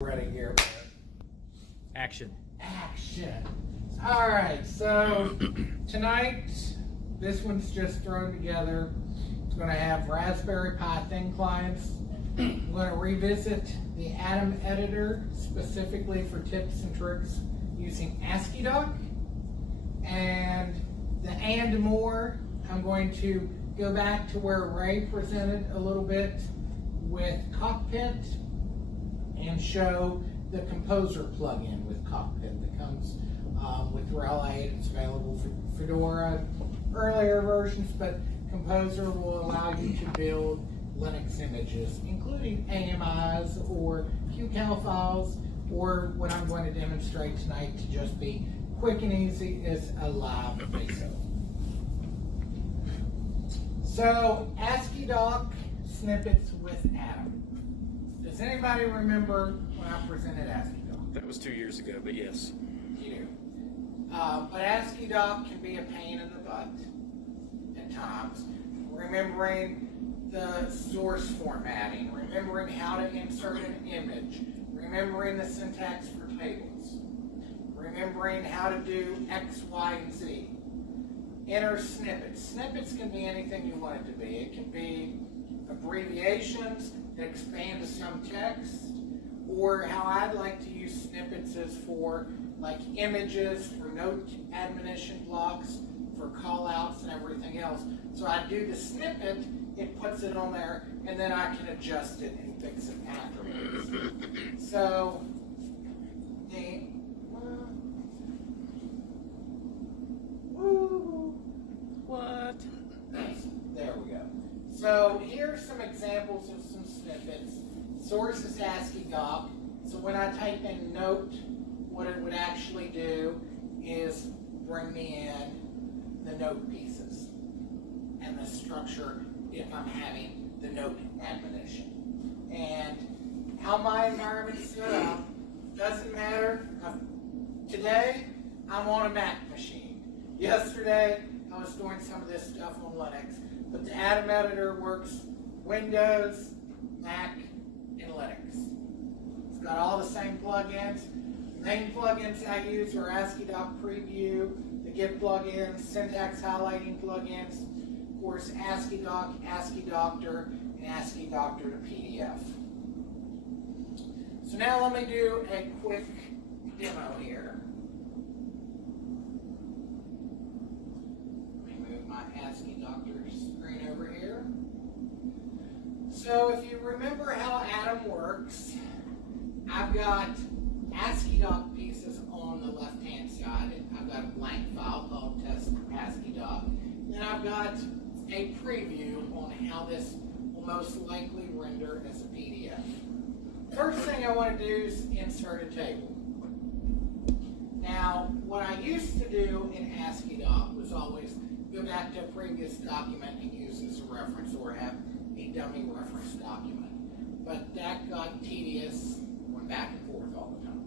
Ready here. Action. Action. All right, so tonight, this one's just thrown together. It's going to have Raspberry Pi thin clients. I'm going to revisit the Atom editor specifically for tips and tricks using ASCII-Doc. And the and more, I'm going to go back to where Ray presented a little bit with Cockpit and show the Composer plugin with Cockpit that comes with RHEL 8. It's available for Fedora earlier versions, but Composer will allow you to build Linux images, including AMIs or QCal files, or what I'm going to demonstrate tonight to just be quick and easy is a live video. So, ASCII-Doc snippets with Atom. Does anybody remember when I presented ASCII-Doc? That was 2 years ago, but yes. You do. But ASCII-Doc can be a pain in the butt at times. Remembering the source formatting, remembering how to insert an image, remembering the syntax for tables, remembering how to do X, Y, and Z. Enter snippets. Snippets can be anything you want it to be. It can be abbreviations that expand to some text, or how I'd like to use snippets is for like images, for note admonition blocks, for call-outs and everything else. So I do the snippet, it puts it on there, and then I can adjust it and fix it afterwards. So the What? there we go. So here's some examples of some snippets. Source is ASCII-Doc. So when I type in note, what it would actually do is bring me in the note pieces and the structure if I'm having the note admonition. And how my environment's set up doesn't matter. Today, I'm on a Mac machine. Yesterday, I was doing some of this stuff on Linux. But the Atom editor works Windows, Mac, and Linux. It's got all the same plugins. The main plugins I use are ASCII-Doc Preview, the Git plugins, syntax highlighting plugins, of course ASCII-Doc, ASCII-Doctor, and ASCII-Doctor to PDF. So now let me do a quick demo here. Let me move my ASCII-Doctor screen over here. So if you remember how Atom works, I've got ASCII-Doc pieces on the left-hand side. I've got a blank file called test ASCII-Doc. Then I've got a preview on how this will most likely render as a PDF. First thing I want to do is insert a table. Now, what I used to do in ASCII-Doc was always go back to a previous document and use as a reference, or have a dummy reference document. But that got tedious, went back and forth all the time.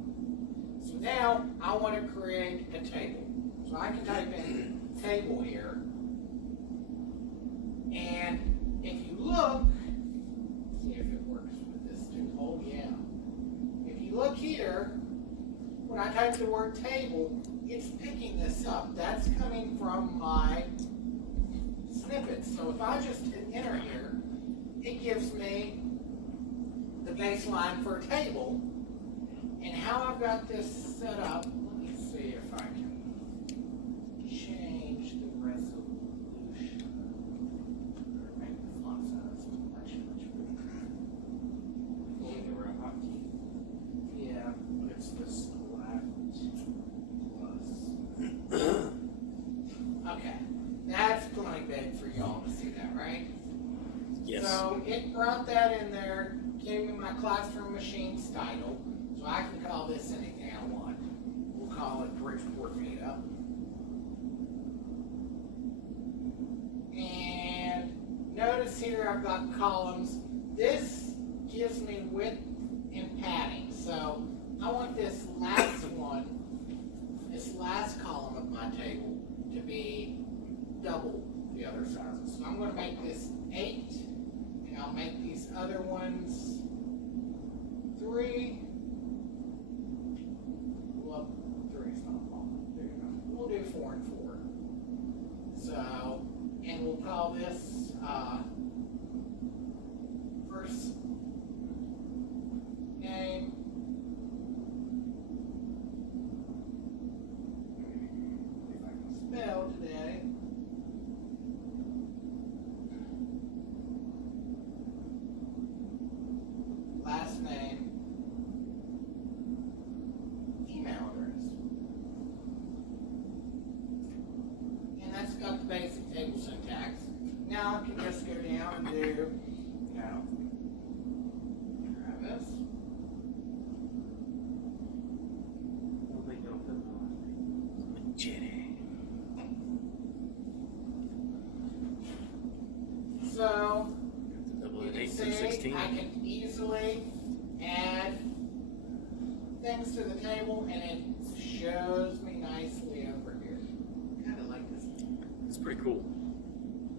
So now I want to create a table. So I can type in table here. And if you look, see if it works with this too. Oh yeah. If you look here, when I type the word table, it's picking this up. That's coming from my snippets. So if I just hit enter here, it gives me the baseline for a table. And how I've got this set up, let me see if I can change the resolution. Or make the font size much bigger. The robot key. Yeah, it's this left plus. Okay, that's plenty big for y'all to see that, right? Yes. So it brought that in there, gave me my classroom machines title. So I can call this anything I want. We'll call it Bridgeport Meetup. And notice here I've got columns. This gives me width and padding. So I want this last one, this last column of my table, to be double the other sizes. So I'm going to make this 8, and I'll make these other ones 3, easily add things to the table, and it shows me nicely over here. Kind of like this. It's pretty cool.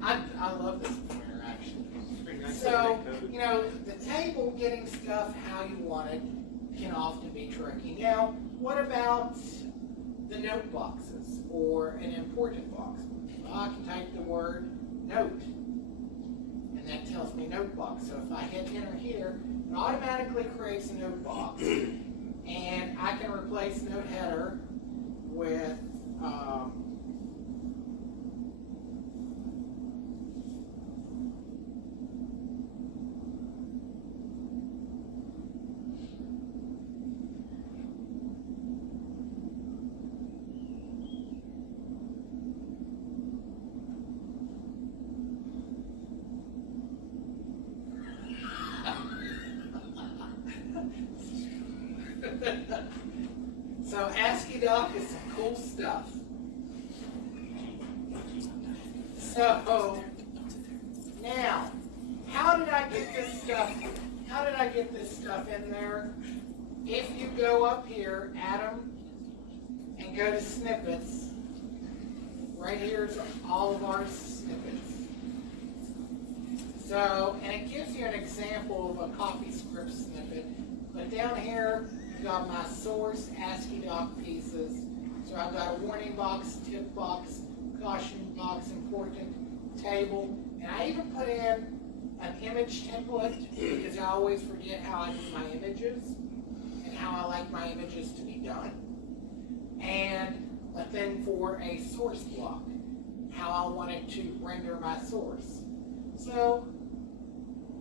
I love this pointer actually. It's pretty nice. So, you know, the table getting stuff how you want it can often be tricky. Now, what about the note boxes or an important box? Well, I can type the word note, and that tells me note box. So if I hit enter here, it automatically creates a note box, and I can replace note header with so ASCII doc is some cool stuff. So now, how did I get this stuff? How did I get this stuff in there? If you go up here, Adam, and go to snippets, right here's all of our snippets. So, and it gives you an example of a CoffeeScript snippet. But down here, I've got my source ASCII doc pieces. So I've got a warning box, tip box, caution box, important, table, and I even put in an image template because I always forget how I do my images and how I like my images to be done. And a thing for a source block, how I wanted to render my source. So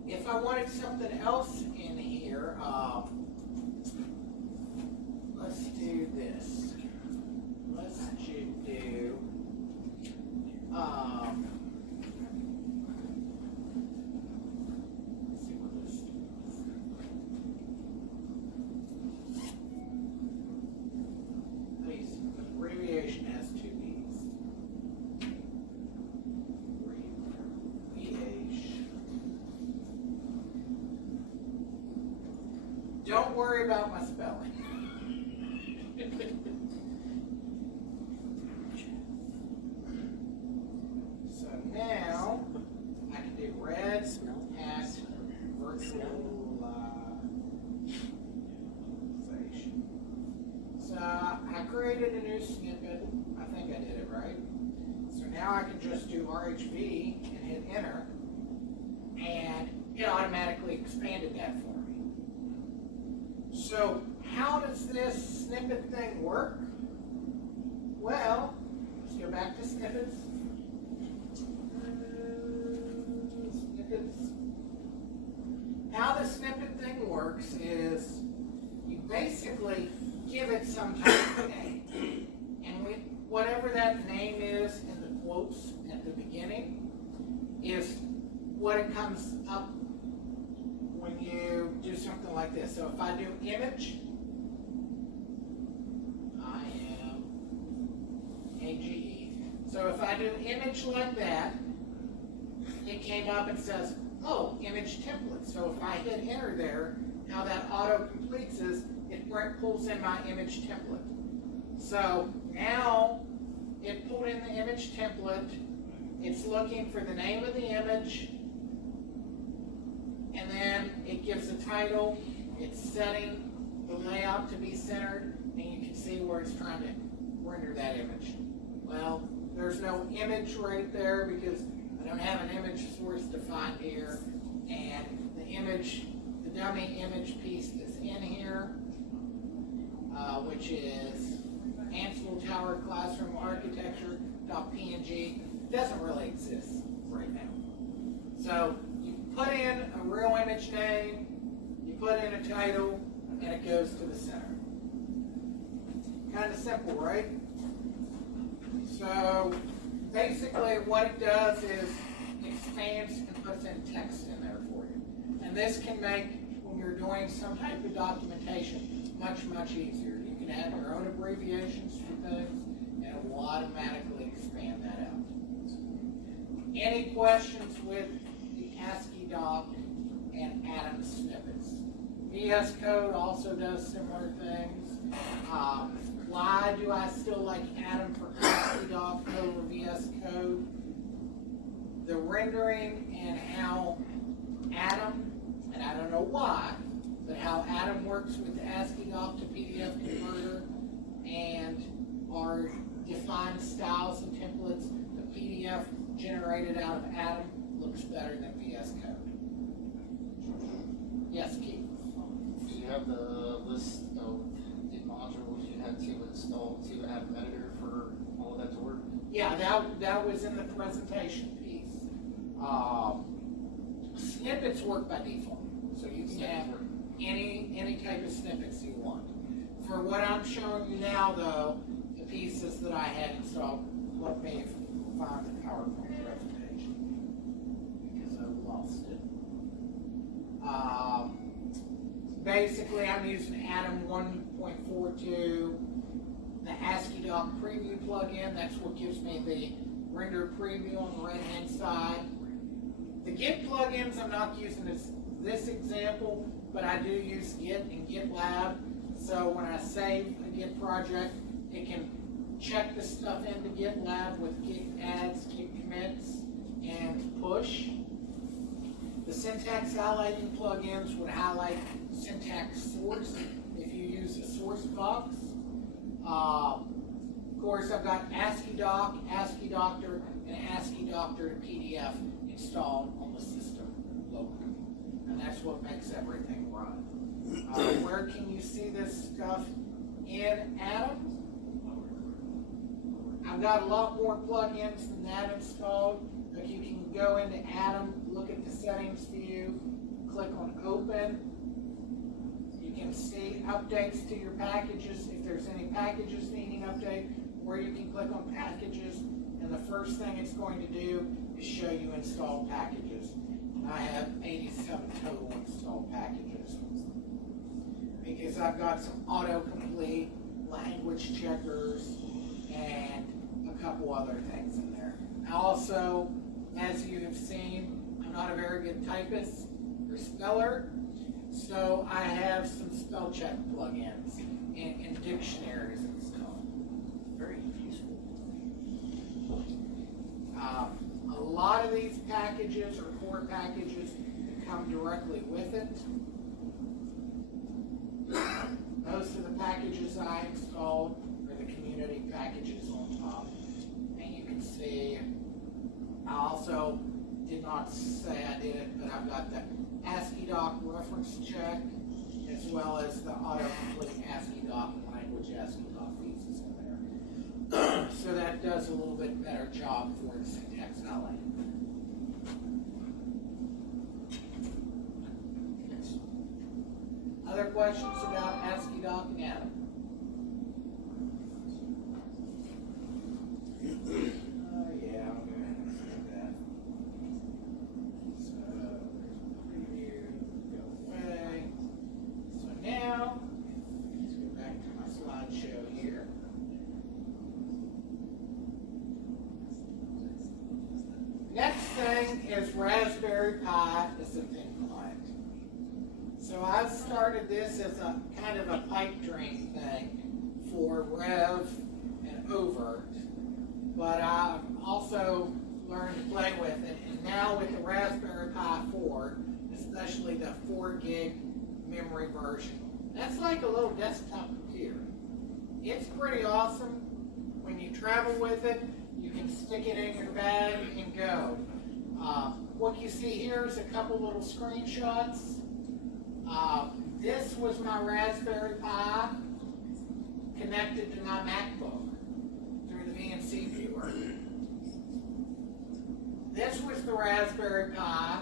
if I wanted something else in here, let's do this. Let's do, let's see what this is. Please, abbreviation has two E's. Abbreviation. Don't worry about my spelling. So now I can do red at virtualization. So I created a new snippet. I think I did it right. So now I can just do RHV and hit enter, and it automatically expanded that for me. So how does this snippet thing work? Well, let's go back to snippets. Snippets. How the snippet thing works is you basically give it some type of name. And whatever that name is in the quotes at the beginning is what it comes up when you do something like this. So if I do image, AGE. So if I do image like that, it came up and says, oh, image template. So if I hit enter there, how that auto completes is it pulls in my image template. So now it pulled in the image template. It's looking for the name of the image, and then it gives a title. It's setting the layout to be centered, and you can see where it's trying to render that image. Well, there's no image right there because I don't have an image source defined here, and the image, the dummy image piece that's in here, which is Ansel Tower Classroom Architecture.png, doesn't really exist right now. So you put in a real image name, you put in a title, and it goes to the center. Kind of simple, right? So basically what it does is expands and puts in text in there for you. And this can make, when you're doing some type of documentation, much, much easier. You can add your own abbreviations for things, and it will automatically expand that out. Any questions with the ASCII doc and Atom snippets? VS Code also does similar things. Why do I still like Atom for ASCII-Doc over VS Code? The rendering and how Atom, and I don't know why, but how Atom works with the ASCII-Doc to PDF converter and our defined styles and templates, the PDF generated out of Atom looks better than VS Code. Yes, Keith? Do you have the list of the modules you had to install to Atom Editor for all of that to work? Yeah, that was in the presentation piece. Snippets work by default, so you can have any type of snippets you want. For what I'm showing you now, though, the pieces that I had installed, let me find the PowerPoint presentation because I lost it. Basically, I'm using Atom 1.42, the ASCII-Doc preview plugin. That's what gives me the render preview on the right-hand side. The Git plugins I'm not using this example, but I do use Git and GitLab. So when I save a Git project, it can check the stuff into GitLab with Git adds, Git commits, and push. The syntax highlighting plugins would highlight syntax source if you use a source box. Of course, I've got ASCII-Doc, ASCII-Doctor, and ASCII-Doctor to PDF installed on the system locally. And that's what makes everything run. Where can you see this stuff in Atom? I've got a lot more plugins than that installed, but you can go into Atom, look at the settings view, click on Open. You can see updates to your packages if there's any packages needing update, or you can click on Packages, and the first thing it's going to do is show you installed packages. I have 87 total installed packages because I've got some autocomplete, language checkers, and a couple other things in there. Also, as you have seen, I'm not a very good typist or speller, so I have some spell check plugins and dictionaries installed. Very useful. A lot of these packages are core packages that come directly with it. Most of the packages I installed are the community packages on top. And you can see, I also did not say I did it, but I've got the ASCII-Doc reference check, as well as the autocomplete ASCII-Doc and language ASCII-Doc pieces in there. So that does a little bit better job for the syntax highlight. Other questions about ASCII-Doc and Atom? Yeah, I'll go ahead and save that. So, preview, go away. So now, let's go back to my slideshow here. Next thing is Raspberry Pi as a thin client. So I've started this as a kind of a pipe dream thing for Rev and Overt, but I've also learned to play with it, and now with the Raspberry Pi 4, especially the 4 gig memory version, that's like a little desktop computer. It's pretty awesome. When you travel with it, you can stick it in your bag and go. What you see here is a couple little screenshots. This was my Raspberry Pi connected to my MacBook through the VNC viewer. This was the Raspberry Pi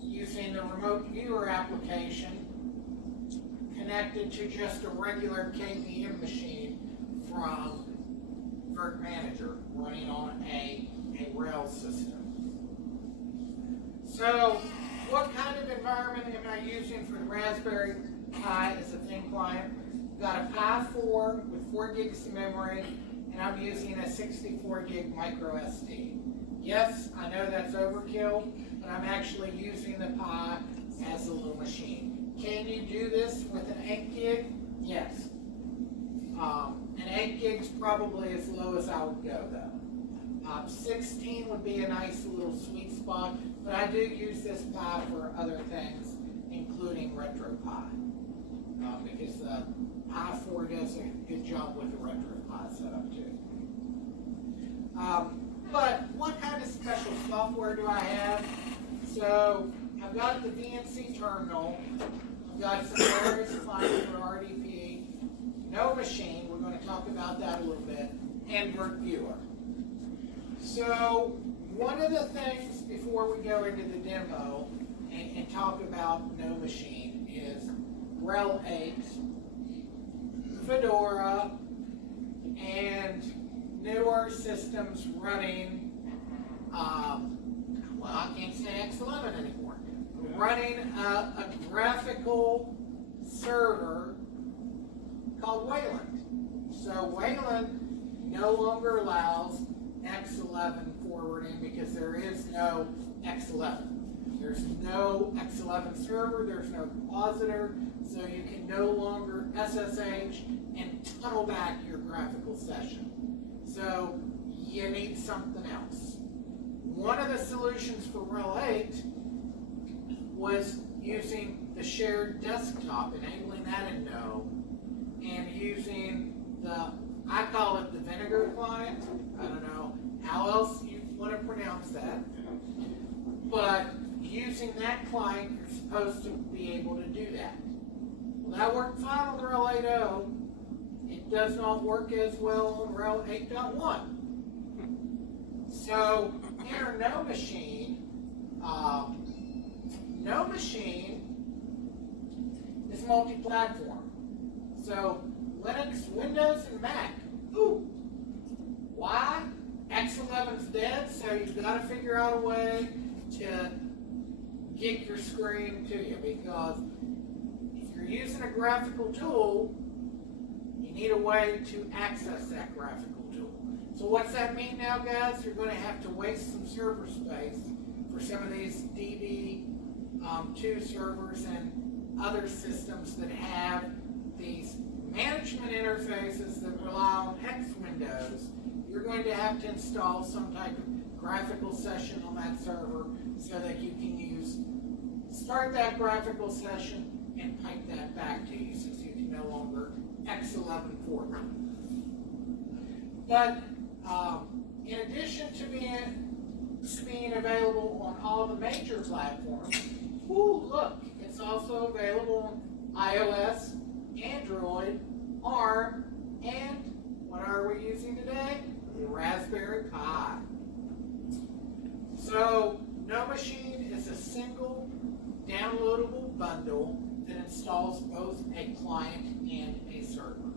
using the remote viewer application connected to just a regular KVM machine from Vert Manager running on a Rails system. So, what kind of environment am I using for the Raspberry Pi as a thin client? I've got a Pi 4 with 4 gigs of memory, and I'm using a 64 gig micro SD. Yes, I know that's overkill, but I'm actually using the Pi as a little machine. Can you do this with an 8 gig? Yes. An 8 gig's probably as low as I would go though. 16 would be a nice little sweet spot, but I do use this Pi for other things, including RetroPie, because the Pi 4 does a good job with the RetroPie setup too. But what kind of special software do I have? So I've got the VNC terminal, I've got some various clients for RDP, no machine, we're going to talk about that a little bit, and Vert Viewer. So one of the things before we go into the demo and talk about no machine is RHEL 8, Fedora, and newer systems running, well, I can't say X11 anymore, running a graphical server called Wayland. So Wayland no longer allows X11 forwarding because there is no X11. There's no X11 server, there's no compositor, so you can no longer SSH and tunnel back your graphical session. So you need something else. One of the solutions for RHEL 8 was using the shared desktop, enabling that in No, and using the, I call it the vinegar client. I don't know how else you want to pronounce that. But using that client, you're supposed to be able to do that. Well, that worked fine on RHEL 8.0. It does not work as well on RHEL 8.1. So, enter No Machine. No Machine is multi-platform. So, Linux, Windows, and Mac. Ooh. Why? X11's dead, so you've got to figure out a way to get your screen to you, because if you're using a graphical tool, you need a way to access that graphical tool. So what's that mean now, guys? You're going to have to waste some server space for some of these DB2 servers and other systems that have these management interfaces that rely on X Windows. You're going to have to install some type of graphical session on that server so that you can start that graphical session and pipe that back to you, since you can no longer X11 forward. But in addition to being available on all the major platforms, ooh, look, it's also available on iOS, Android, ARM, and what are we using today? The Raspberry Pi. So, No Machine is a single downloadable bundle that installs both a client and a server.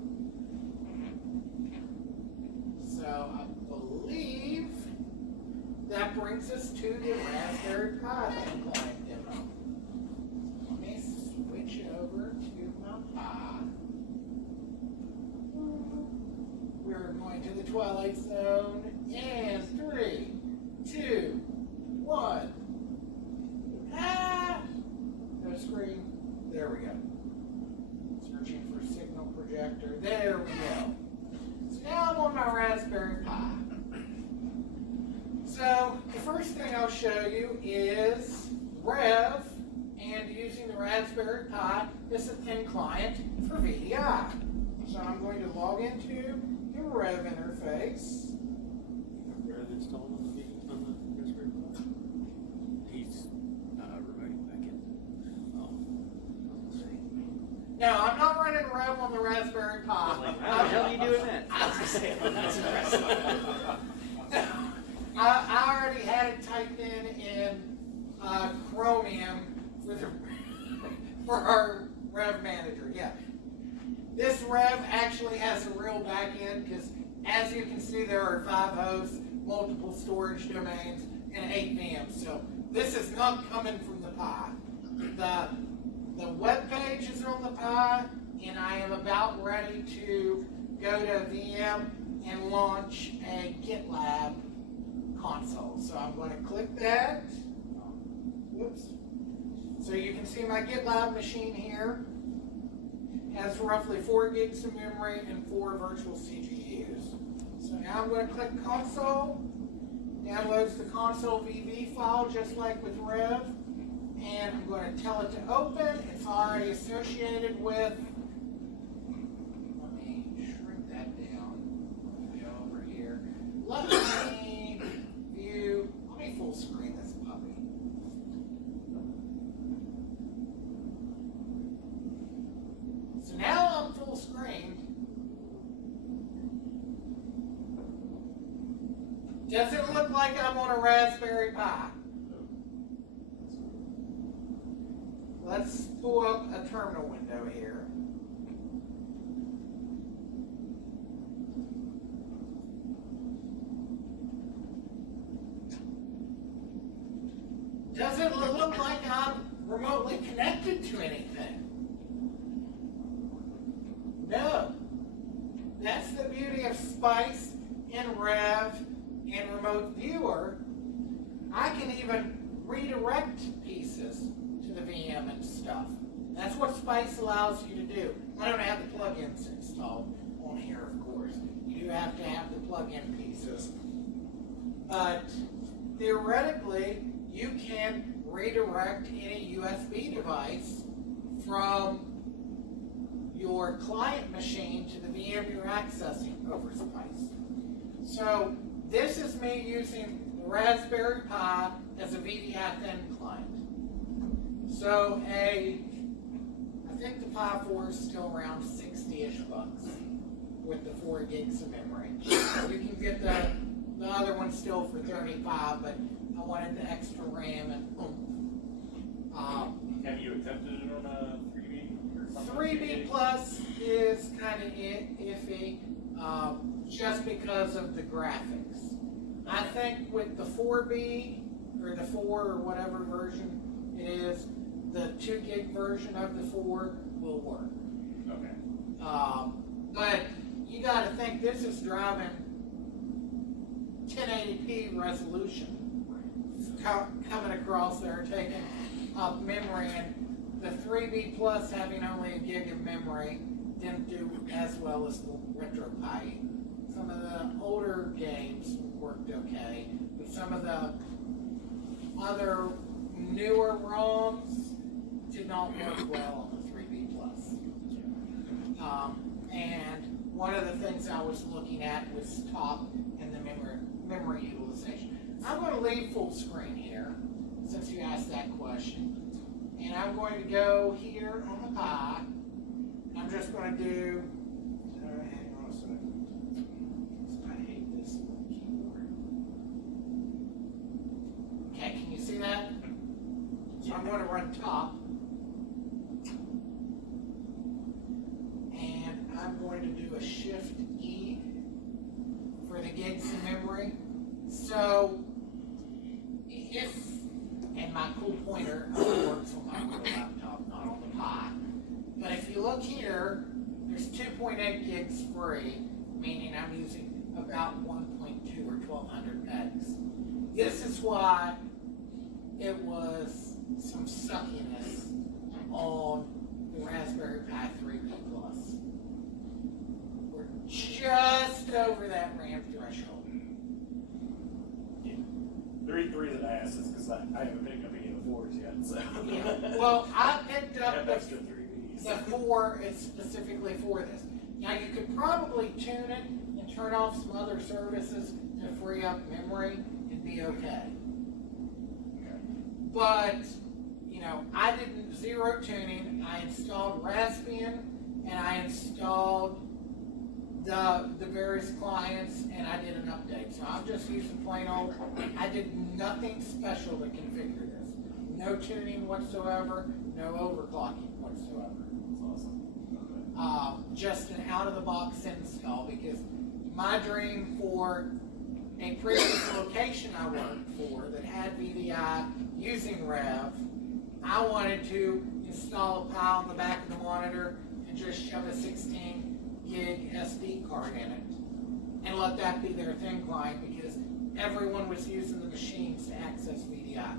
So, I believe that brings us to the Raspberry Pi client demo. Let me switch over to my Pi. We're going to the Twilight Zone, and 3, 2, 1. No screen. There we go. Searching for signal projector. There we go. So now I'm on my Raspberry Pi. So the first thing I'll show you is Rev, and using the Raspberry Pi, this is a thin client for VDI. So I'm going to log into the Rev interface. Rev installed on the Raspberry Pi. He's remoting back in. Oh. No, I'm not running Rev on the Raspberry Pi. How the hell are you doing that? That's impressive. I already had it typed in Chromium for our Rev manager. Yeah. This Rev actually has a real back end because, as you can see, there are 5 hosts, multiple storage domains, and 8 VMs. So this is not coming from the Pi. The web page is on the Pi, and I am about ready to go to VM and launch a GitLab console. So I'm going to click that. Whoops. So you can see my GitLab machine here has roughly 4 gigs of memory and 4 virtual CGUs. So now I'm going to click console, downloads the console VV file just like with Rev, and I'm going to tell it to open. It's already associated with, let me shrink that down, go over here. Let me view, let me full screen this puppy. So now I'm full screen. Does it look like I'm on a Raspberry Pi? Let's pull up a terminal window here. Does it look like I'm remotely connected to anything? No. That's the beauty of Spice and Rev and Remote Viewer. I can even redirect pieces to the VM and stuff. That's what Spice allows you to do. I don't have the plugins installed on here, of course. You do have to have the plugin pieces. But theoretically, you can redirect any USB device from your client machine to the VM you're accessing over Spice. So this is me using the Raspberry Pi as a VDI thin client. So I think the Pi 4 is still around 60-ish bucks with the 4 gigs of memory. You can get the other one still for 35, but I wanted the extra RAM and have you attempted it on a 3B or something? 3B Plus is kind of iffy, just because of the graphics. I think with the 4B, or the 4 or whatever version it is, the 2 gig version of the 4 will work. Okay. But you got to think this is driving 1080p resolution coming across there, taking up memory, and the 3B Plus having only a gig of memory didn't do as well as the RetroPie. Some of the older games worked okay, but some of the other newer ROMs did not work well on the 3B Plus. And one of the things I was looking at was top and the memory utilization. I'm going to leave full screen here, since you asked that question. And I'm going to go here on the Pi. I'm just going to do, hang on a second. I hate this little keyboard. Okay, can you see that? So I'm going to run top. And I'm going to do a Shift E for the gigs of memory. So, and my cool pointer works on my real laptop, not on the Pi. But if you look here, there's 2.8 gigs free, meaning I'm using about 1.2 or 1200 megs. This is why it was some suckiness on the Raspberry Pi 3B Plus. We're just over that RAM threshold. The reason I asked is because I haven't picked up any of the 4s yet, so. Yeah. Well, I picked I up have the extra 3Bs. The 4 is specifically for this. Now you could probably tune it and turn off some other services to free up memory and be okay. But, you know, I did zero tuning. I installed Raspbian and I installed the various clients and I did an update. So I'm just using plain old, I did nothing special to configure this. No tuning whatsoever, no overclocking whatsoever. That's awesome. Okay. Just an out-of-the-box install, because my dream for a previous location I worked for that had VDI using Rev, I wanted to install a Pi on the back of the monitor and just shove a 16 gig SD card in it and let that be their thin client, because everyone was using the machines to access VDI.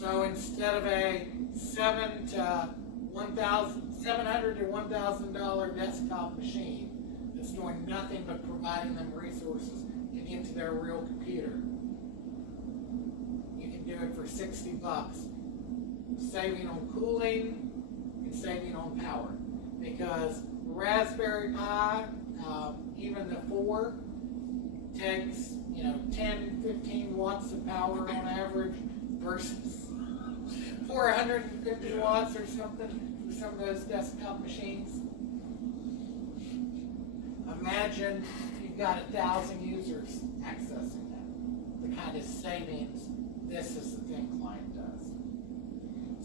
So instead of a $700 to $1,000 desktop machine that's doing nothing but providing them resources to get to their real computer, you can do it for $60, saving on cooling and saving on power. Because the Raspberry Pi, even the 4, takes 10, 15 watts of power on average versus 450 watts or something for some of those desktop machines. Imagine you've got 1,000 users accessing that. The kind of savings this is the thin client does.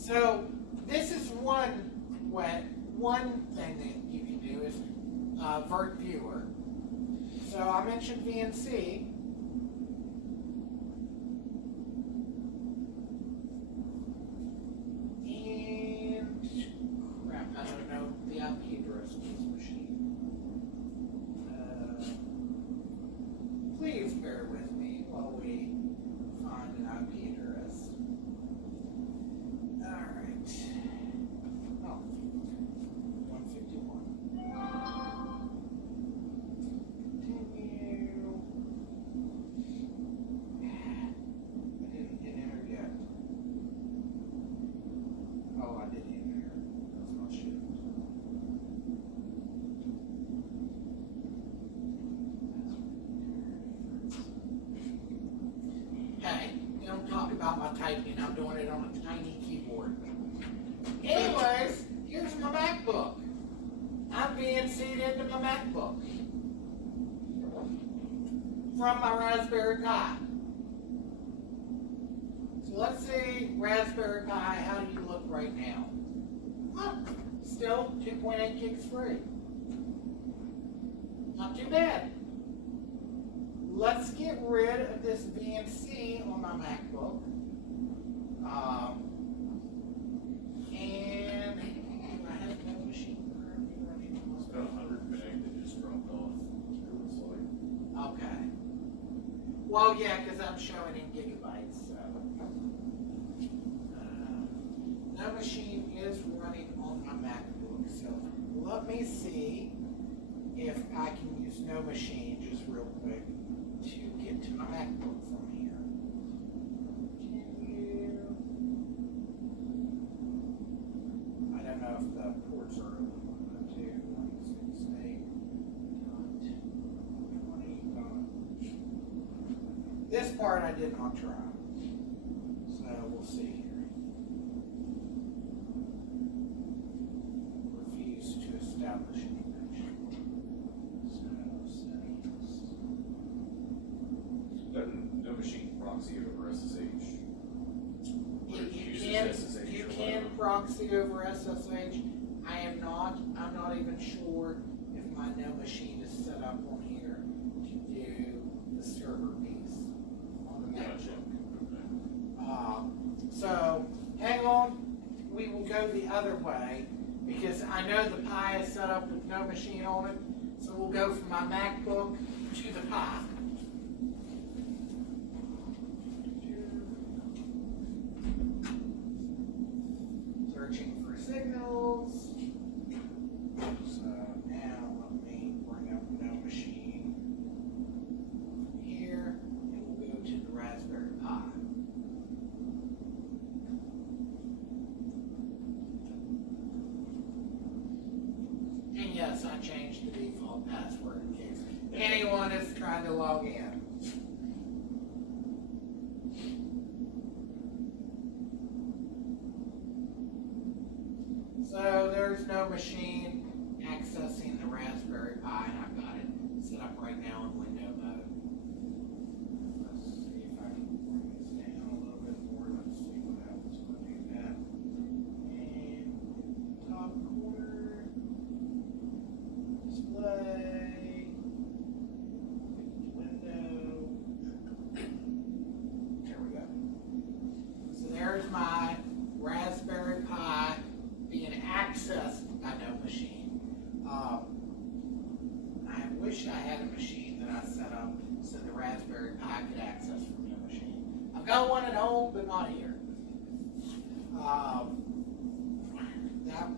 So this is one thing that you can do is Vert Viewer. So I mentioned VNC. And crap, I don't know the IP address of this machine. Please bear with me while we find an IP address. Alright. Oh. 151. Continue. I didn't hit enter yet. Oh, I did hit enter. That's not shift. Hey, don't talk about my typing. I'm doing it on a tiny keyboard. Anyways, here's my MacBook. I'm being seated into my MacBook from my Raspberry Pi. So let's see, Raspberry Pi, how do you look right now? Well, still 2.8 gigs free. Not too bad. Let's get rid of this VNC on my MacBook. And I have no machine currently running on It's about 100 meg that just dropped off. It looks like. Okay. Well, yeah, because I'm showing in gigabytes, so. No machine is running on my MacBook, so let me see if I can use no machine just real quick to get to my MacBook from here. I don't know if the ports are open on that too. This part I did not try, so we'll see here. Refuse to establish any connection. So settings. Doesn't no machine proxy over SSH? You can proxy over SSH. I'm not even sure if my no machine is set up on here to do the server piece on the Gotcha. MacBook. So hang on, we will go the other way because I know the Pi is set up with no machine on it. So we'll go from my MacBook to the Pi. Searching for signals. So now let me bring up no machine here, and we'll go to the Raspberry Pi. And yes, I changed the default password in case anyone is trying to log in. So there's no machine accessing the Raspberry Pi, and I've got it set up right now in window mode. Let's see if I can bring this down a little bit more. Let's see what happens when I do that. And top corner, display, window. There we go. So there's my Raspberry Pi being accessed by no machine. I wish I had a machine that I set up so the Raspberry Pi could access from no machine. I've got one at home, but not here.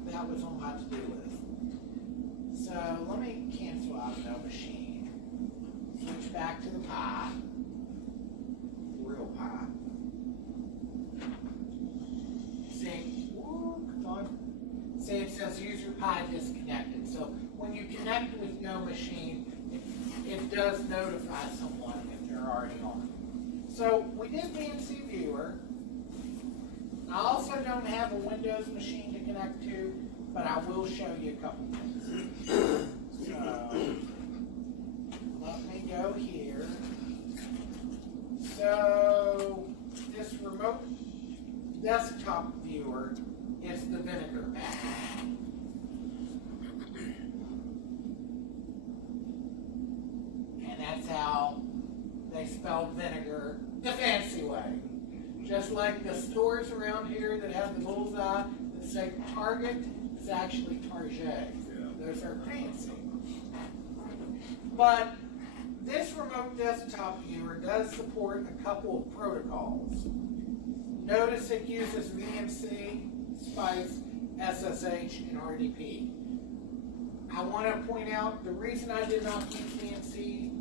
that was on my to-do list. So let me cancel out no machine. Switch back to the Pi, real Pi. See, see, it says user Pi disconnected. So when you connect with no machine, it does notify someone if they're already on. So we did VNC Viewer. I also don't have a Windows machine to connect to, but I will show you a couple things. So let me go here. So this remote desktop viewer is the Vinegar package. And that's how they spell vinegar the fancy way. Just like the stores around here that have the bullseye that say Target, it's actually Target. Yeah. Those are fancy. But this remote desktop viewer does support a couple of protocols. Notice it uses VNC, SPICE, SSH, and RDP. I want to point out the reason I did not use VNC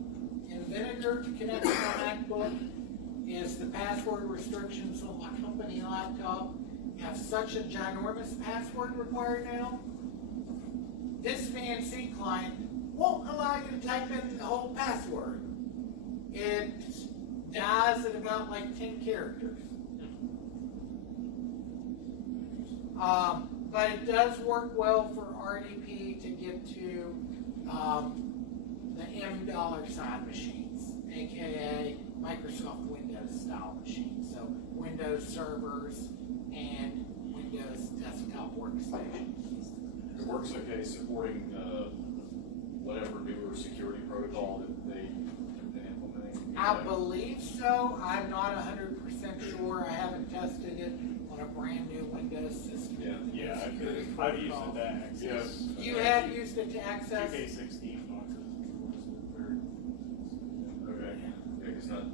in Vinegar to connect to my MacBook is the password restrictions on my company laptop have such a ginormous password required now. This VNC client won't allow you to type in the whole password. It dies at about like 10 characters. But it does work well for RDP to get to the $M machines, aka Microsoft Windows style machines. So Windows servers and Windows desktop workstations. It works okay supporting whatever newer security protocol that they've been implementing. I believe so. I'm not 100% sure. I haven't tested it on a brand new Windows system. Yeah, I've used it to access. Yes. You have used it to access? 2K16 boxes. Okay. Yeah, it's not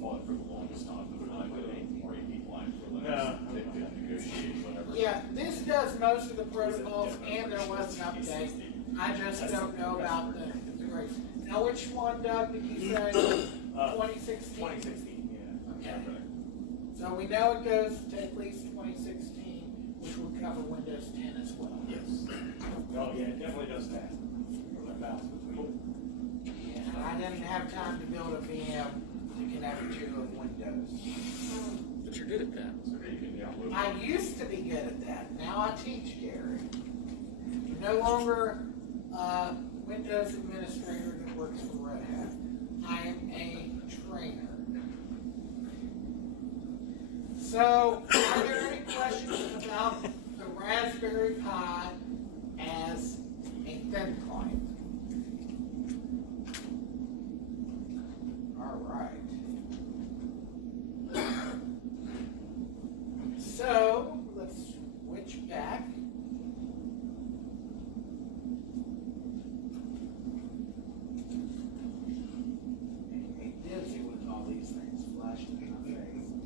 fought for the longest time, but like the REP client for Linux, No. they could negotiate whatever. Yeah, this does most of the protocols, and there was an update. I just don't know about the configuration. Now, which one, Doug, did you say? 2016? 2016, yeah. Okay. So we know it goes to at least 2016, which would cover Windows 10 as well. Yes. Oh, yeah, it definitely does that. For the mouse between. Yeah, and I didn't have time to build a VM to connect to of Windows. But you're good at that. So you can download. I used to be good at that. Now I teach, Gary. I'm no longer a Windows administrator that works for Red Hat. I am a trainer. So, are there any questions about the Raspberry Pi as a thin client? All right. So, let's switch back. Make me dizzy with all these things flashing in my face.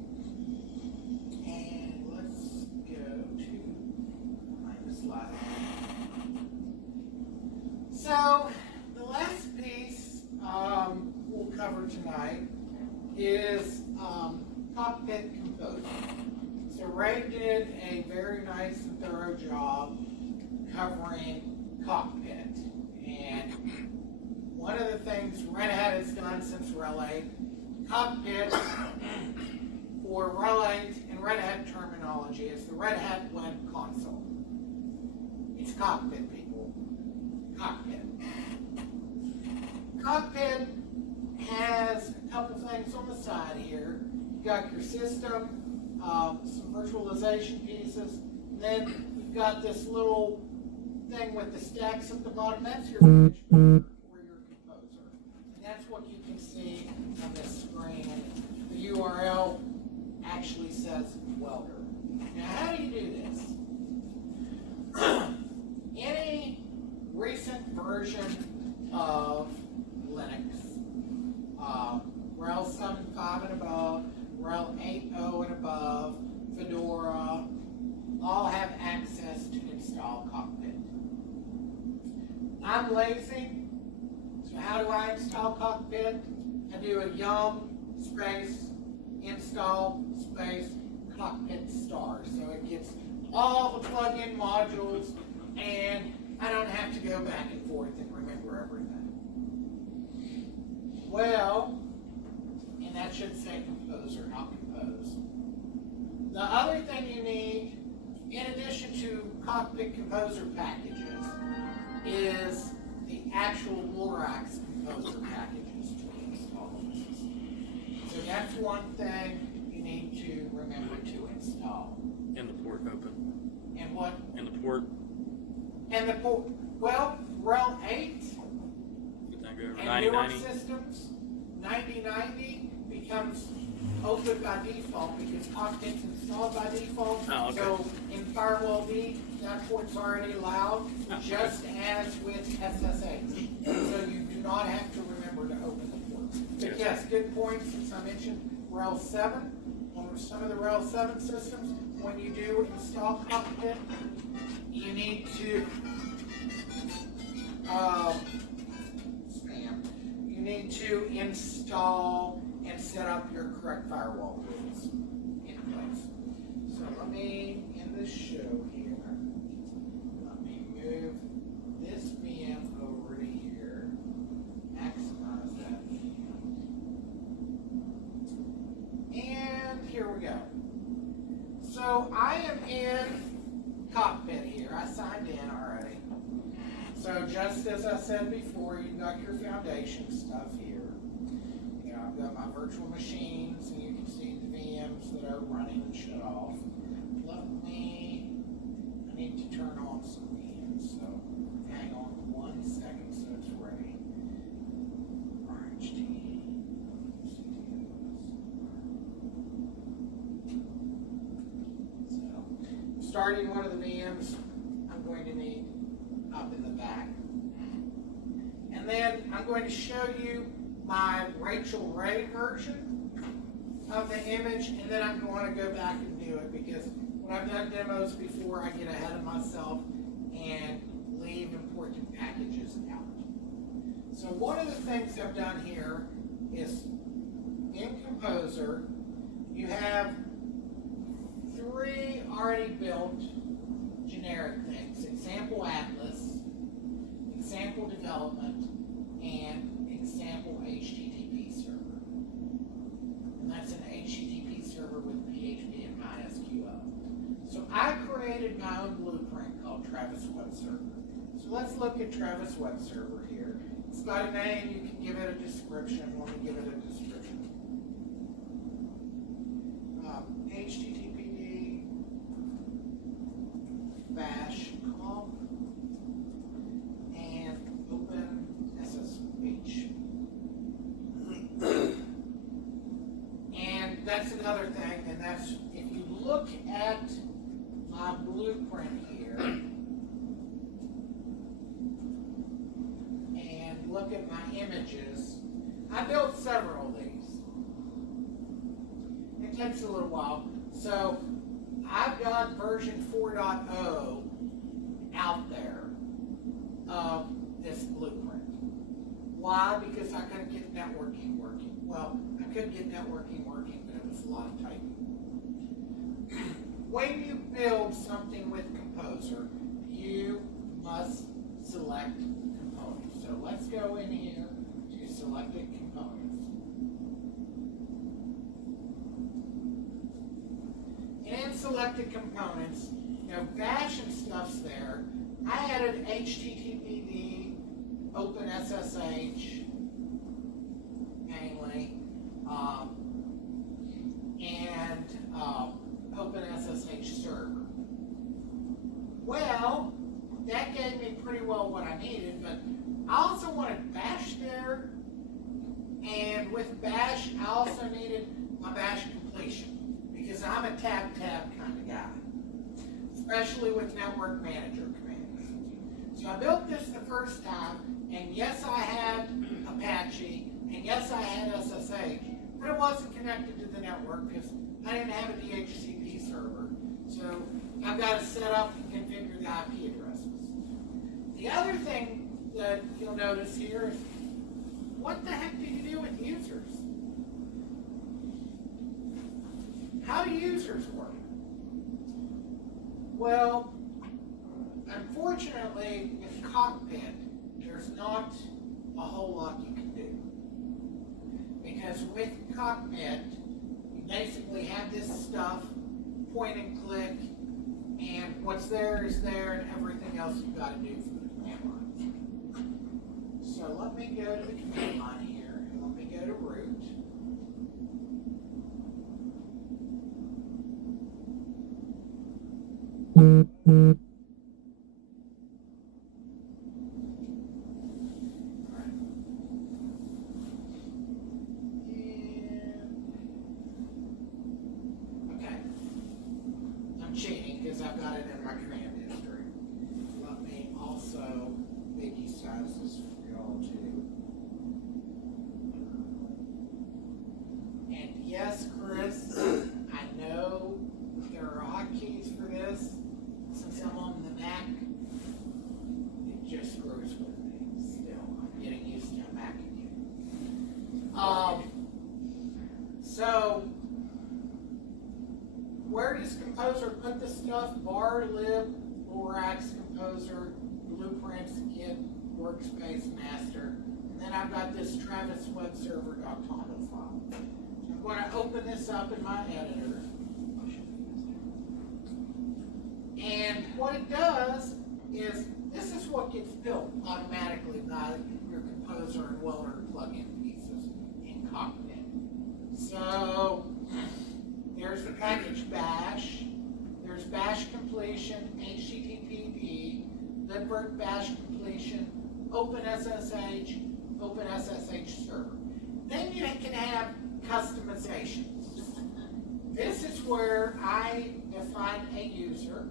And let's go to my slide. So, the last piece we'll cover tonight is cockpit composing. So Ray did a very nice and thorough job covering cockpit. And one of the things Red Hat has done since RHEL 8, cockpit for RHEL 8 in Red Hat terminology is the Red Hat Web Console. It's cockpit, people. Cockpit. Cockpit has a couple things on the side here. You've got your system, some virtualization pieces, and then you've got this little thing with the stacks at the bottom. That's your finish folder or your composer. And that's what you can see on this screen. The URL actually says welder. Now, how do you do this? Any recent version of Linux, RHEL 7.5 and above, RHEL 8.0 and above, Fedora, I'm lazy, so how do I install Cockpit? I do a yum space install space Cockpit star. So it gets all the plug-in modules, and I don't have to go back and forth and remember everything. Well, and that should say Composer, not Compose. The other thing you need, in addition to Cockpit Composer packages, is the actual Lorax Composer packages to install. So that's one thing you need to remember to install. And the port open. And what? And the port. And the port. Well, RHEL 8 Did that go over and newer 9090? systems, 9090 becomes open by default because Cockpit's installed by default. Oh, okay. So in Firewall D, that port's already allowed, Oh, just as with SSH. So you do not have to remember to open the port. But yes, good point, since I mentioned RHEL 7. On some of the RHEL 7 systems, when you do install Cockpit, you need to you need to install and set up your correct firewall rules in place. So let me end this show here. Let me move this VM over to here. Maximize that VM. And here we go. So I am in Cockpit here. I signed in already. So just as I said before, you've got your foundation stuff here. You know, I've got my virtual machines, and you can see the VMs that are running and shut off. I need to turn on some VMs, so hang on 1 second so it's ready. RHT. So, starting one of the VMs, I'm going to need up in the back. And then I'm going to show you my Rachel Ray version of the image, and then I'm going to go back and do it because when I've done demos before, I get ahead of myself and leave important packages out. So one of the things I've done here is in Composer, you have 3 already built generic things: example Atlas, example development, and example HTTP server. And that's an HTTP server with PHP and MySQL. So I created my own blueprint called Travis Web Server. So let's look at Travis Web Server here. It's got a name, you can give it a description. Let me give it a description. HTTPD bash conf and open SSH. And that's another thing, and that's, if you look at my blueprint here and look at my images, I built several of these. It takes a little while. So I've got version 4.0 out there of this blueprint. Why? Because I couldn't get networking working. Well, I could get networking working, but it was a lot of typing. When you build something with Composer, you must select components. So let's go in here to selected components. In selected components, you know, bash and stuff's there. I added HTTPD, OpenSSH, mainly, and OpenSSH server. Well, that gave me pretty well what I needed, but I also wanted bash there, and with bash, I also needed my bash completion, because I'm a tab kind of guy, especially with network manager commands. So I built this the first time, and yes, I had Apache, and yes, I had SSH, but it wasn't connected to the network because I didn't have a DHCP server. So I've got to set up and configure the IP addresses. The other thing that you'll notice here is, what the heck do you do with users? How do users work? Well, unfortunately, in Cockpit, there's not a whole lot you can do. Because with Cockpit, you basically have this stuff, point and click, and what's there is there, and everything else you've got to do for the command line. So let me go to the command line here, and let me go to root. Okay. I'm cheating because I've got it in my command history. Let me also biggie size this for y'all too. And yes, Chris, I know there are hotkeys for this. Since I'm on the Mac, it just screws with me. Still, I'm getting used to a Mac again. So, where does Composer put the stuff? Bar, lib, Lorax, Composer, Blueprints, Git, Workspace, Master. And then I've got this Travis Web Server.toml file. So I'm going to open this up in my editor. And what it does is, this is what gets built automatically by your Composer and Welder plugin pieces in Cockpit. So, there's the package bash, there's bash completion, HTTPD, libvirt bash completion, OpenSSH, OpenSSH server. Then you can have customizations. This is where I define a user.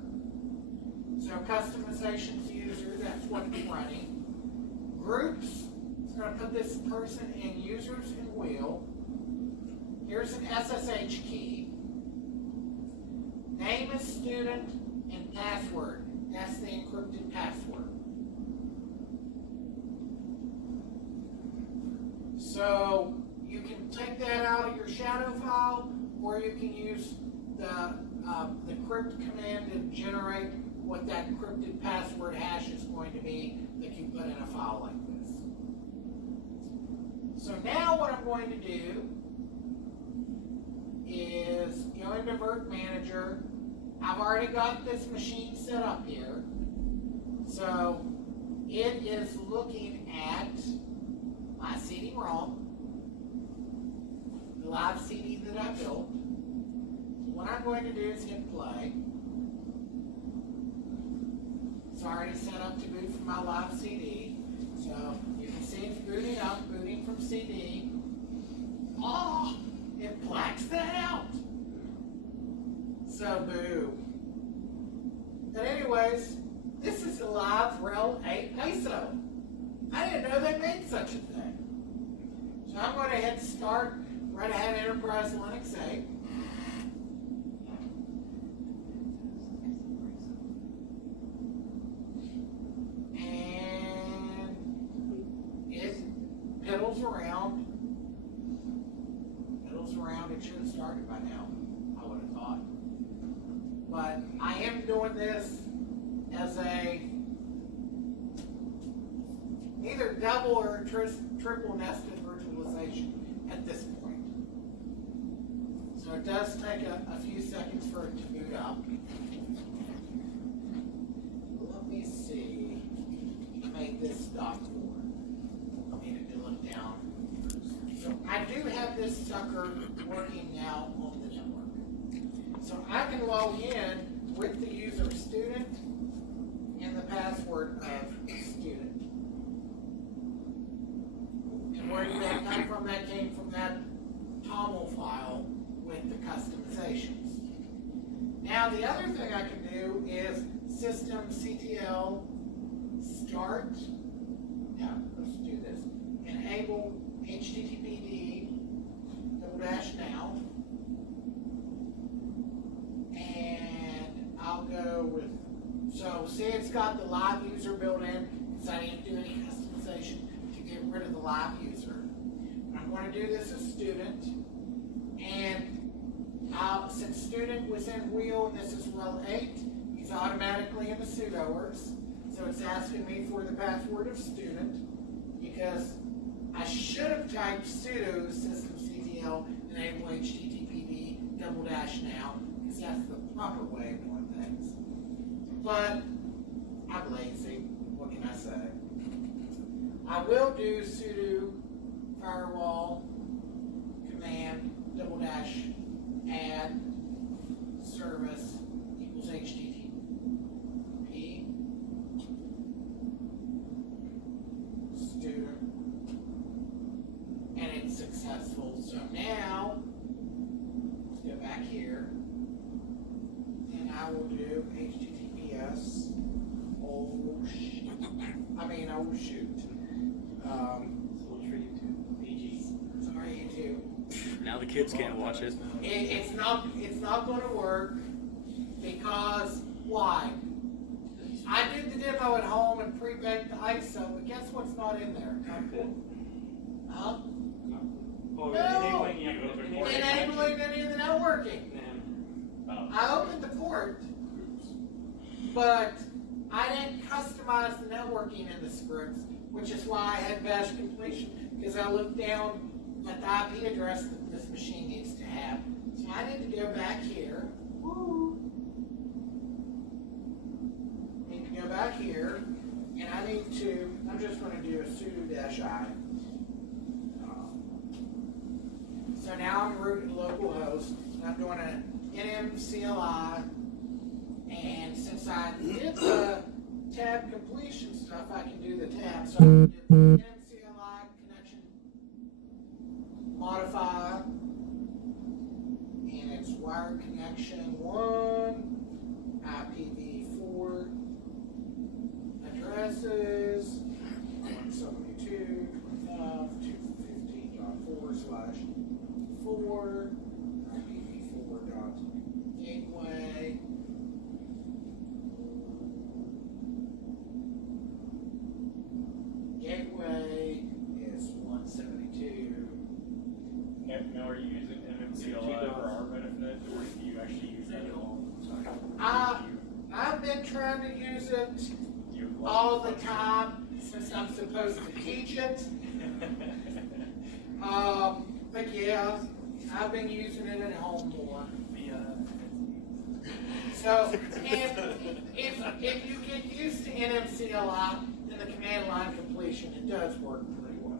So customizations user, that's what it's running. Groups, it's going to put this person in users and wheel. Here's an SSH key. Name is student and password. That's the encrypted password. So you can take that out of your shadow file, or you can use the crypt command to generate what that encrypted password hash is going to be that you put in a file like this. So now what I'm going to do is go into Virt Manager. I've already got this machine set up here. So it is looking at my CD-ROM, the live CD that I built. What I'm going to do is hit play. It's already set up to boot from my live CD. So you can see it's booting up, booting from CD. Oh, it blacks that out. So boo. But anyways, this is a live Rel 8 ISO. I didn't know they made such a thing. So I'm going to hit start Red Hat Enterprise Linux 8. And it piddles around. It should have started by now, I would have thought. But I am doing this as a either double or triple nested virtualization at this point. So it does take a few seconds for it to boot up. Let me see. Make this stop for. I need to look down. So I do have this sucker working now on the network. So I can log in with the user student and the password of student. And where did that come from? That came from that TOML file with the customizations. Now the other thing I can do is systemctl start. Now let's do this. Enable HTTPD --now, and I'll go with, so see it's got the live user built in because I didn't do any custom rid of the live user. I'm going to do this as student, and since student was in wheel and this is rel 8, he's automatically in the sudoers. So it's asking me for the password of student, because I should have typed sudo systemctl enable httpd /now, because that's the proper way of doing things. But I'm lazy. What can I say? I will do sudo firewall command /add service equals http student, and it's successful. So now let's go back here, and I will do https oh shoot. So we'll treat you to PG. Sorry, YouTube. Now the kids can't watch it. It's not going to work, because why? I did the demo at home and pre-baked the ISO, but guess what's not in there? Huh? Oh, No. enabling you. Enabling any of the networking. I opened the port, but I didn't customize the networking in the scripts, which is why I had bash completion, because I looked down at the IP address that this machine needs to have. So I need to go back here. Woo. Need to go back here, and I need to, I'm just going to do a sudo-i. So now I'm rooted localhost, and I'm doing an nmcli, and since I did the tab completion stuff, I can do the tab. So I'm going to do nmcli connection modify, and it's wired connection 1, IPv4 addresses 172.25.215.4/4 IPv4.gateway. Gateway is 172. Now, are you using MMCLI for our benefit, or do you actually use that at all? I've been trying to use it You all the time since I'm supposed to teach it. But yeah, I've been using it at home more. So, if you get used to NMCLI, then the command line completion, it does work pretty well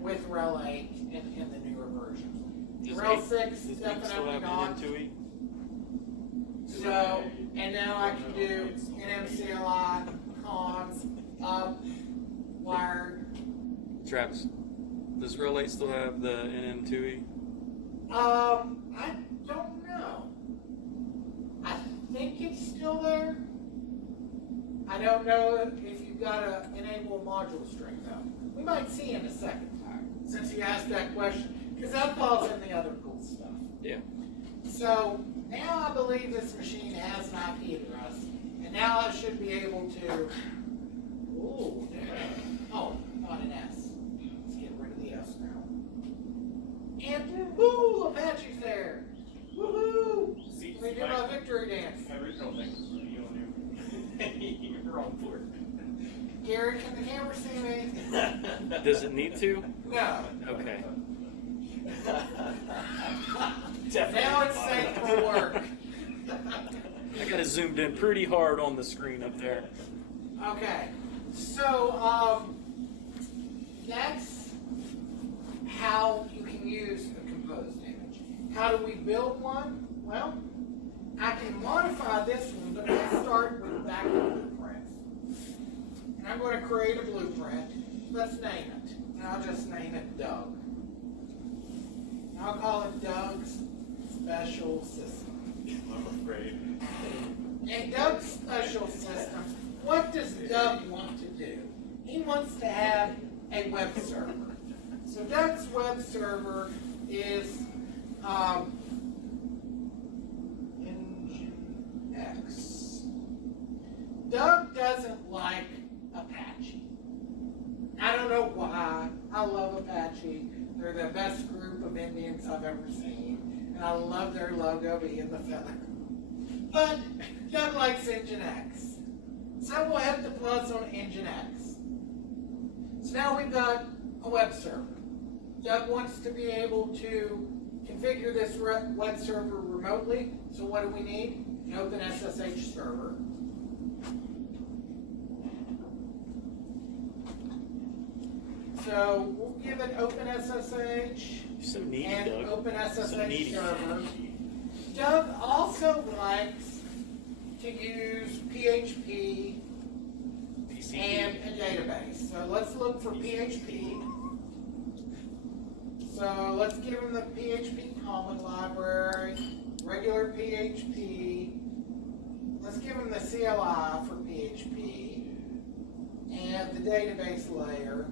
with rel 8 and the newer versions. Rel 6 is definitely not. So, and now I can do NMCLI, cons, up, wired. Travis, does Rel 8 still have the NM2E? I don't know. I think it's still there. I don't know if you've got to enable module string though. We might see in a second, since you asked that question, because that falls in the other cool stuff. Yeah. So now I believe this machine has an IP address, and now I should be able to. Ooh, oh, not an S. Let's get rid of the S now. And woo, Apache's there. Woohoo! See, Let me do my victory dance. My original thing was what you don't do. You're wrong for it. Garrett, can the camera see me? Does it need to? No. Okay. Now it's safe for work. I got it zoomed in pretty hard on the screen up there. Okay, so that's how you can use a composed image. How do we build one? Well, I can modify this one, but let's start with back to blueprint. And I'm going to create a blueprint. Let's name it. And I'll just name it Doug. And I'll call it Doug's Special System. I'm afraid. And Doug's Special System, what does Doug want to do? He wants to have a web server. So Doug's web server is Nginx. Doug doesn't like Apache. I don't know why. I love Apache. They're the best group of Indians I've ever seen. And I love their logo being the feather. But Doug likes Engine X. So we'll hit the plus on Engine X. So now we've got a web server. Doug wants to be able to configure this web server remotely. So what do we need? An open SSH server. So we'll give it open SSH So needy, and Doug. open SSH So needy. server. Doug also likes to use PHP and a database. So let's look for PHP. So let's give him the PHP common library, regular PHP. Let's give him the CLI for PHP and the database layer.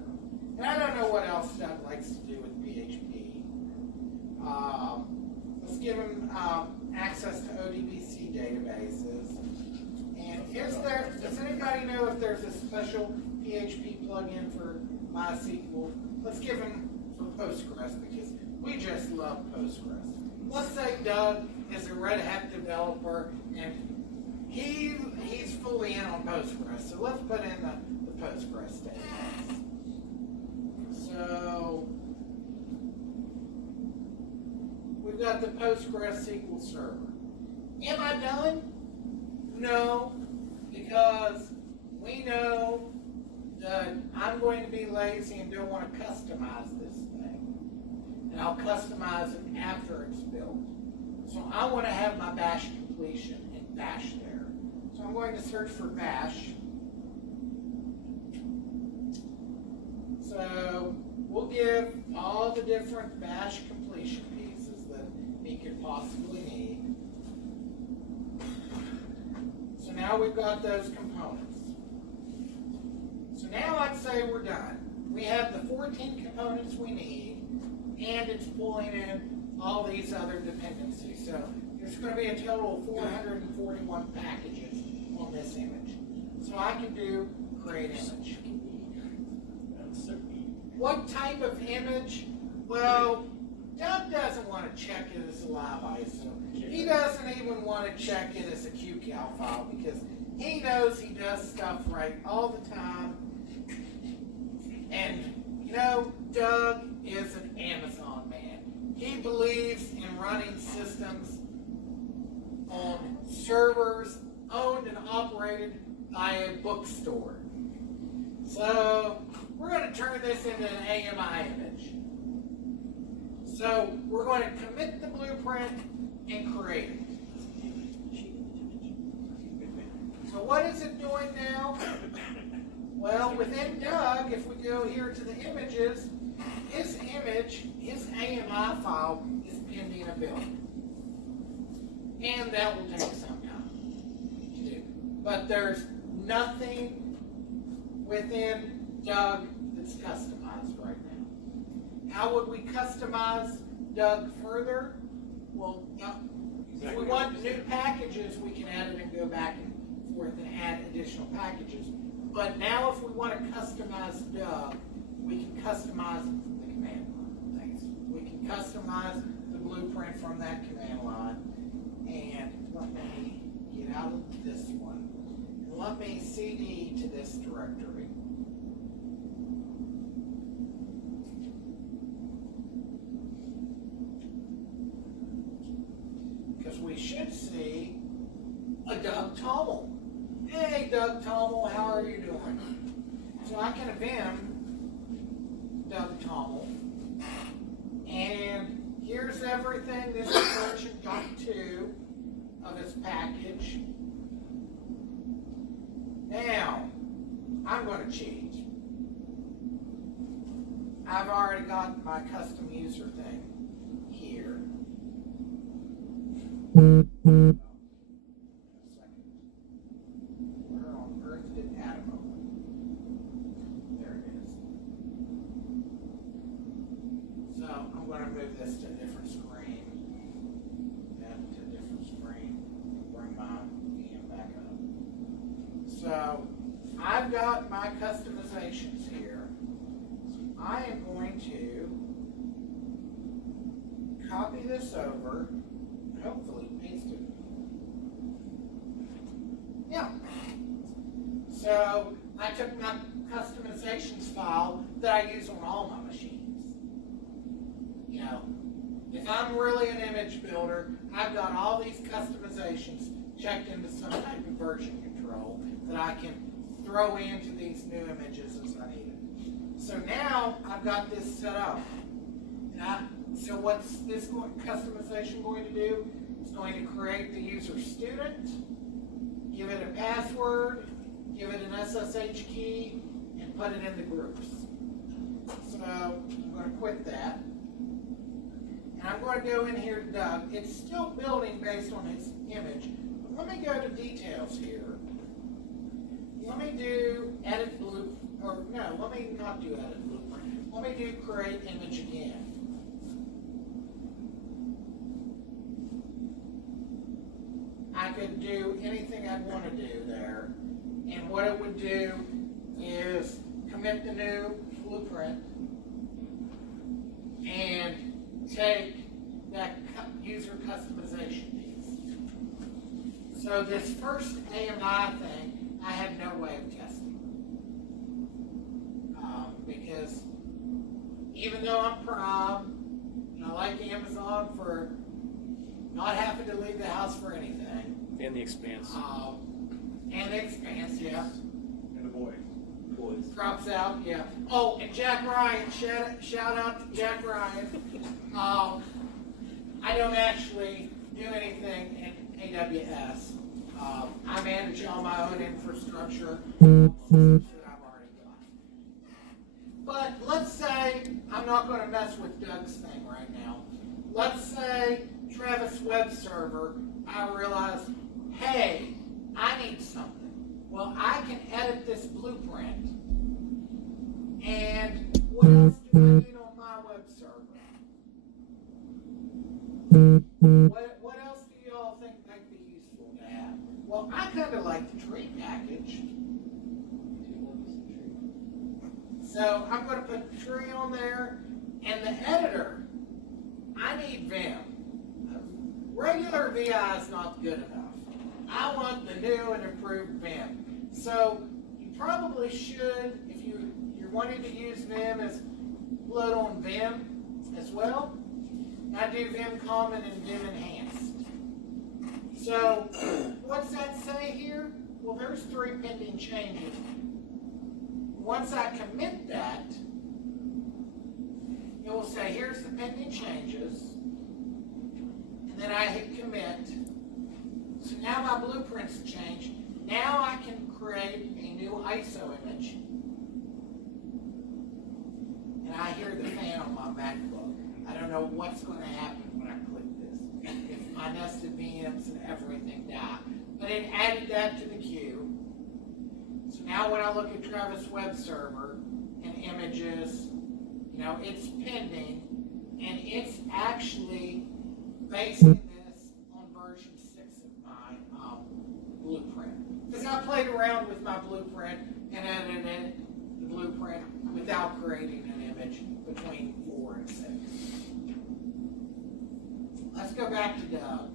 And I don't know what else Doug likes to do with PHP. Let's give him access to ODBC databases. And does anybody know if there's a special PHP plugin for MySQL? Let's give him for Postgres because we just love Postgres. Let's say Doug is a Red Hat developer and he's fully in on Postgres. So let's put in the Postgres database. So we've got the Postgres SQL server. Am I done? No, because we know that I'm going to be lazy and don't want to customize this thing. And I'll customize it after it's built. So I want to have my bash completion in bash there. So I'm going to search for bash. So we'll give all the different bash completion pieces that he could possibly need. So now we've got those components. So now I'd say we're done. We have the 14 components we need, and it's pulling in all these other dependencies. So there's going to be a total of 441 packages on this image. So I can do create image. What type of image? Well, Doug doesn't want to check it as a live ISO. He doesn't even want to check it as a QCal file because he knows he does stuff right all the time. And, you know, Doug is an Amazon man. He believes in running systems on servers owned and operated by a bookstore. So we're going to turn this into an AMI image. So we're going to commit the blueprint and create it. So what is it doing now? Well, within Doug, if we go here to the images, his image, his AMI file is pending a build. And that will take some time to do. But there's nothing within Doug that's customized right now. How would we customize Doug further? Well, if we want new packages, we can add it and go back and forth and add additional packages. But now if we want to customize Doug, we can customize the command line. Thanks. We can customize the blueprint from that command line. And let me get out of this one. And let me CD to this directory. Because we should see a Doug Tommel. Hey, Doug Tommel, how are you doing? So I can vim Doug Tommel. And here's everything. This is version .2 of his package. Now, I'm going to cheat. I've already got my custom user thing here. Where on earth did Adam open? There it is. So I'm going to move this to a different screen. And to a different screen. Bring my VM back up. So I've got my customizations here. I am going to copy this over, hopefully paste it. Yeah. So I took my customizations file that I use on all my machines. You know, if I'm really an image builder, I've got all these customizations checked into some type of version control that I can throw into these new images as I need it. So now I've got this set up. So what's this customization going to do? It's going to create the user student, give it a password, give it an SSH key, and put it in the groups. So I'm going to quit that. And I'm going to go in here to Doug. It's still building based on his image. But let me go to details here. Let me do edit blueprint, or no, let me not do edit blueprint. Let me do create image again. I could do anything I'd want to do there. And what it would do is commit the new blueprint and take that user customization piece. So this first AMI thing, I have no way of testing. Because even though I'm Prime, and I like Amazon for not having to leave the house for anything. And the Expanse. And the Expanse, yeah. And the boys. Drops out, yeah. Oh, and Jack Ryan, shout out to Jack Ryan. I don't actually do anything in AWS. I manage all my own infrastructure that I've already got. But let's say I'm not going to mess with Doug's thing right now. Let's say Travis Web Server, I realize, hey, I need something. Well, I can edit this blueprint. And what else do I need on my web server? What else do you all think might be useful to have? Well, I kind of like the tree package. So I'm going to put the tree on there. And the editor, I need Vim. Regular VI is not good enough. I want the new and improved Vim. So you probably should, if you're wanting to use Vim, is load on Vim as well. I do Vim Common and Vim Enhanced. So what's that say here? Well, there's 3 pending changes. Once I commit that, it will say, here's the pending changes. And then I hit commit. So now my blueprint's changed. Now I can create a new ISO image. And I hear the fan on my MacBook. I don't know what's going to happen when I click this. If my nested VMs and everything die. But it added that to the queue. So now when I look at Travis Web Server and images, you know, it's pending. And it's actually basing this on version 6 of my blueprint. Because I played around with my blueprint and edited the blueprint without creating an image between 4 and 6. Let's go back to Doug,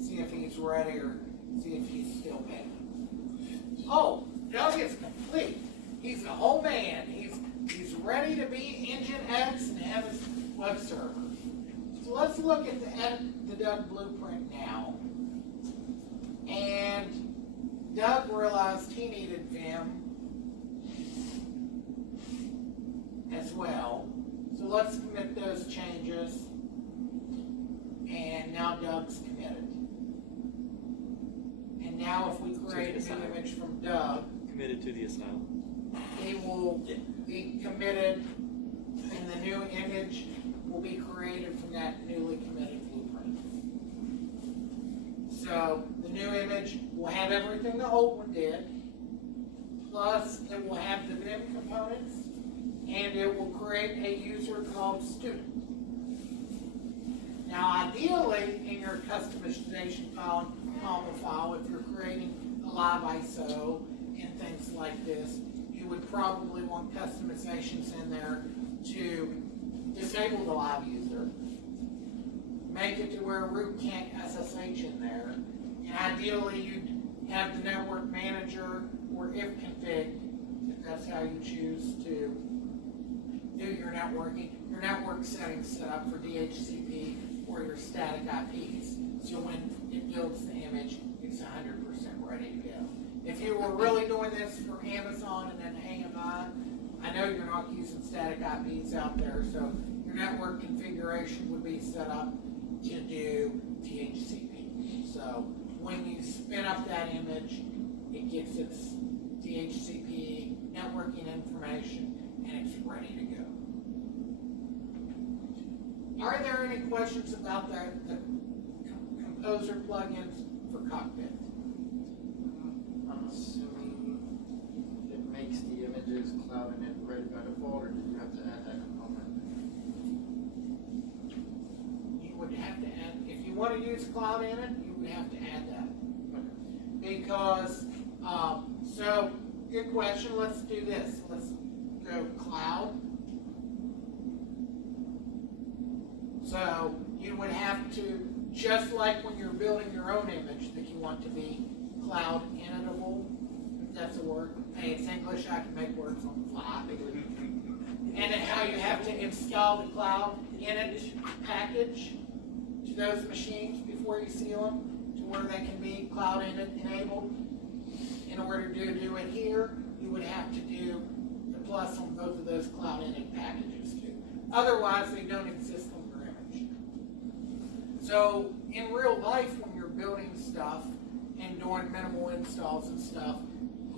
see if he's ready or see if he's still pending. Oh, Doug is complete. He's the whole man. He's ready to be Engine X and have his web server. So let's look at the Doug blueprint now. And Doug realized he needed Vim as well. So let's commit those changes. And now Doug's committed. And now if we create a new image from Doug, Committed to the asylum. he will be committed, and the new image will be created from that newly committed blueprint. So the new image will have everything the old one did, plus it will have the Vim components, and it will create a user called student. Now ideally, in your customization file, if you're creating a live ISO and things like this, you would probably want customizations in there to disable the live user, make it to where root can't SSH in there, and ideally you'd have the network manager or ifconfig, if that's how you choose to do your networking, your network settings set up for DHCP or your static IPs. So when it builds the image, it's 100% ready to go. If you were really doing this for Amazon and then AMI, I know you're not using static IPs out there, so your network configuration would be set up to do DHCP. So when you spin up that image, it gets its DHCP networking information and it's ready to go. Are there any questions about the Composer plugins for Cockpit? I'm assuming it makes the images cloud and it ready by default, or did you have to add that component? You would have to add, if you want to use Cloud in it, you would have to add that. Because, so, good question, let's do this. Let's go Cloud. So, you would have to, just like when you're building your own image that you want to be cloud initable, if that's a word. Hey, it's English, I can make words on the fly. And then how you have to install the cloud init package to those machines before you seal them to where they can be cloud init enabled. In order to do it here, you would have to do the plus on both of those cloud init packages too. Otherwise, they don't exist on your image. So in real life, when you're building stuff and doing minimal installs and stuff,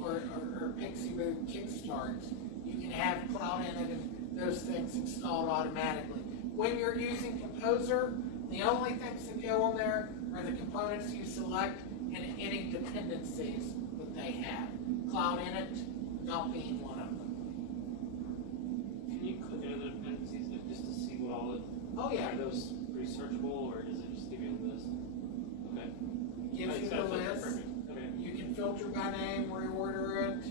or Pixie Boot kickstarts, you can have cloud init and those things installed automatically. When you're using Composer, the only things that go on there are the components you select and any dependencies that they have. Cloud init not being one of them. Can you click into the dependencies just to see what all it? Oh yeah. Are those pretty searchable, or does it just give you a list? Okay. Gives you the list. Perfect. Okay. You can filter by name, reorder it,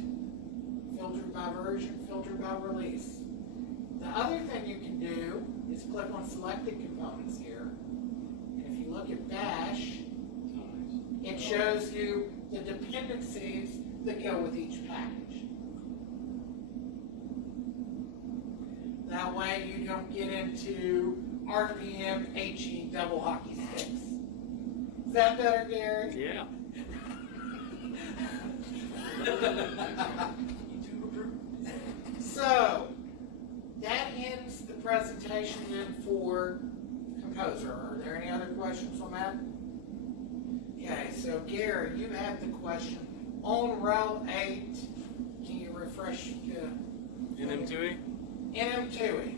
filter by version, filter by release. The other thing you can do is click on selected components here. And if you look at Bash, it shows you the dependencies that go with each package. That way you don't get into RPM, HE, double hockey sticks. Is that better, Gary? Yeah. So, that ends the presentation then for Composer. Are there any other questions on that? Okay, so Gary, you have the question on row 8. Can you refresh NM2E? NM2E?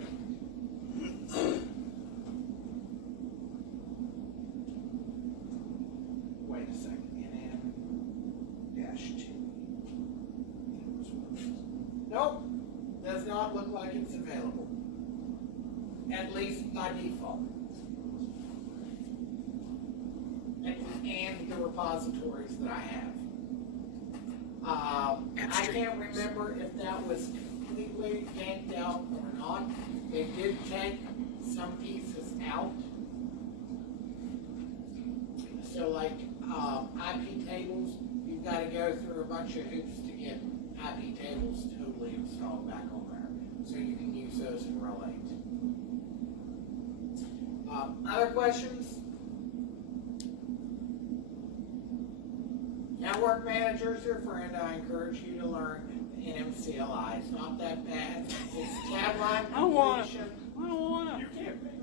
Wait a second. NM-2. Nope. Does not look like it's available. At least by default. And the repositories that I have. I can't remember if that was completely yanked out or not. They did take some pieces out. So like IP tables, you've got to go through a bunch of hoops to get IP tables totally installed back on there. So you can use those in row 8. Other questions? Network managers are a friend. I encourage you to learn NMCLI. It's not that bad. It's tab line completion. I don't want You can't make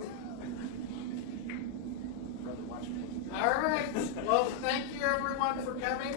Brother, watch me. All right. Well, thank you everyone for coming.